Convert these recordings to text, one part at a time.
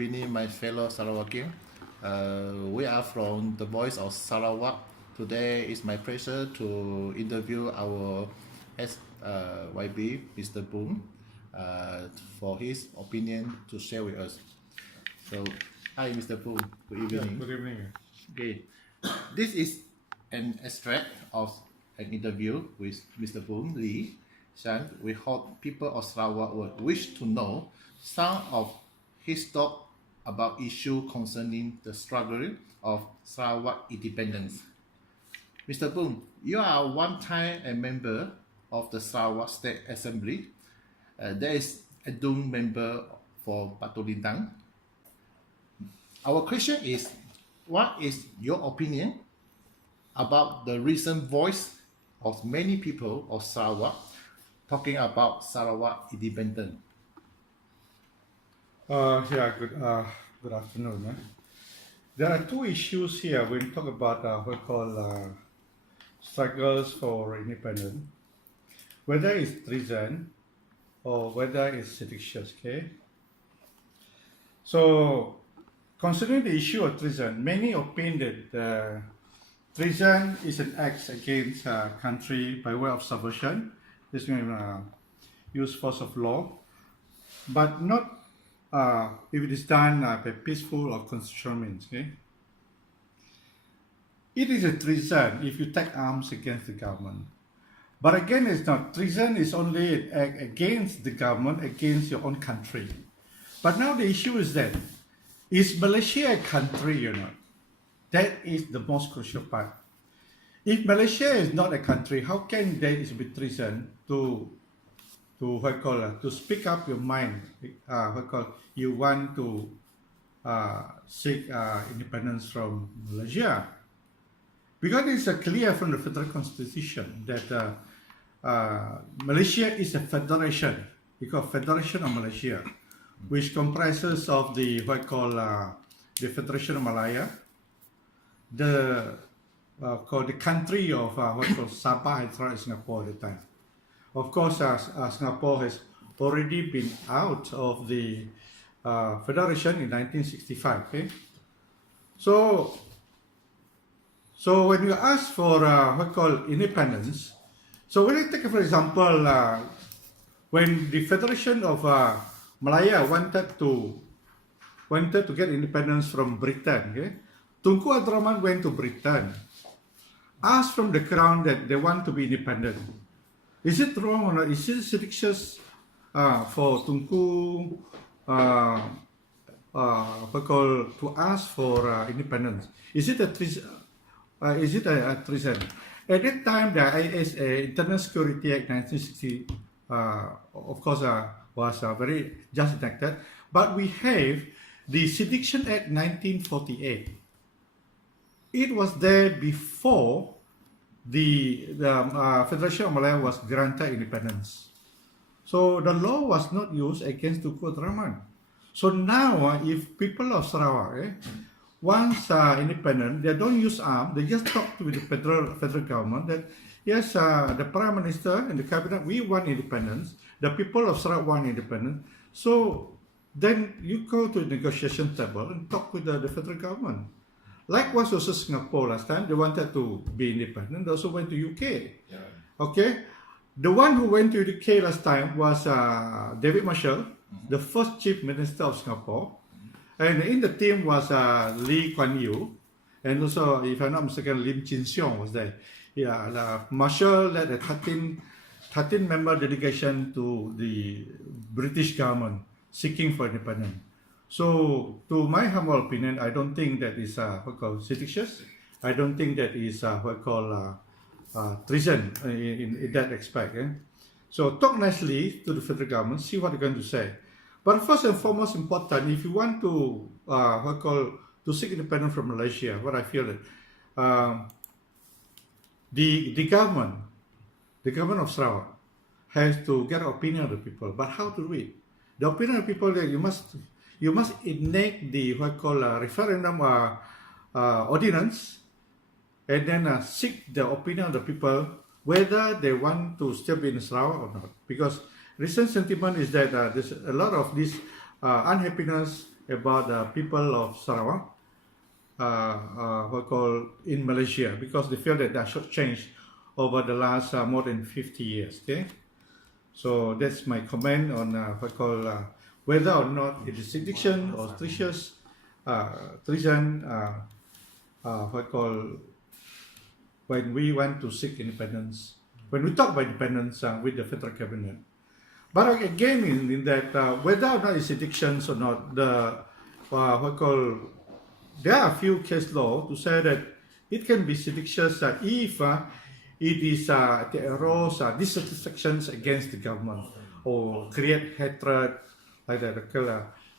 evening, my fellow Sarawakian. We are from the Voice of Sarawak. Today it's my pleasure to interview our SYB, Mr. Voon, for his opinion to share with us. So, hi, Mr. Voon. Good evening. Good evening. Okay, this is an extract of an interview with Mr. Voon Lee. We hope people of Sarawak would wish to know some of his thoughts about issues concerning the struggle of Sarawak independence. Mr. Voon, you are one time a member of the Sarawak State Assembly. There is a Dung member for Batu Lintang. Our question is, what is your opinion about the recent voice of many people of Sarawak talking about Sarawak independence? Good afternoon. There are two issues here when we talk about what we call struggles for independence, whether it's treason or whether it's seditious. Okay. So, considering the issue of treason, many opine that treason is an act against a country by way of subversion. This will use force of law, but not if it is done by peaceful or constitutional means. Okay? It is a treason if you take arms against the government. But again, it's not. Treason is only an act against the government, against your own country. But now the issue is that, is Malaysia a country or not? That is the most crucial part. If Malaysia is not a country, how can there be treason to speak up your mind? You want to seek independence from Malaysia, because it's clear from the federal constitution that Malaysia is a federation. We call Federation of Malaysia, which comprises of the the Federation of Malaya, the country of Sabah and Singapore at the time. Of course, Singapore has already been out of the federation in 1965. Okay, so when you ask for independence, so when you take for example, when the Federation of Malaya wanted to get independence from Britain, okay, Tunku Abdul Rahman went to Britain, asked from the crown that they want to be independent. Is it wrong or not? Is it seditious for Tunku to ask for independence? Is it a treason? At that time, the ISA, Internal Security Act 1960, of course, was very just enacted. But we have the Sedition Act 1948. It was there before the Federation of Malaya was granted independence. So the law was not used against Tunku Abdul Rahman. So now, if people of Sarawak once independent, they don't use arms, they just talk to the federal government that yes, the Prime Minister and the Cabinet, we want independence. The people of Sarawak want independence. So then you go to the negotiation table and talk with the federal government. Likewise, also Singapore last time, they wanted to be independent. They also went to UK. Yeah. Okay, the one who went to UK last time was David Marshall, the first Chief Minister of Singapore, and in the team was Lee Kuan Yew, and also, if I'm not mistaken, Lim Chin Siong was there. Yeah, Marshall led a 13-member delegation to the British government seeking for independence. So, to my humble opinion, I don't think that is seditious. I don't think that is treason in that aspect. So, talk nicely to the federal government, see what they're going to say. But first and foremost, important, if you want to to seek independence from Malaysia, what I feel that the government of Sarawak has to get an opinion of the people. But how to do it? The opinion of the people that you must enact the referendum ordinance, and then seek the opinion of the people whether they want to still be in Sarawak or not. Because recent sentiment is that there's a lot of this unhappiness about the people of Sarawak, what call in Malaysia, because they feel that should change over the last more than 50 years. Okay, so that's my comment on what call whether or not it is sedition or seditious treason. What call when we want to seek independence, when we talk about independence with the federal cabinet. But again, in that whether or not it's addictions or not, the what call there are a few case law to say that it can be seditious if it is it arose dissatisfactions against the government or create hatred like that,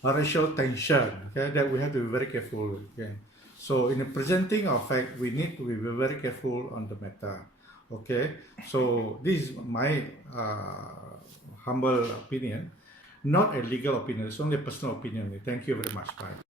racial tension. Okay, that we have to be very careful. Okay, so in the presenting of fact, we need to be very careful on the matter. Okay, so this is my humble opinion, not a legal opinion. It's only a personal opinion. Thank you very much. Bye.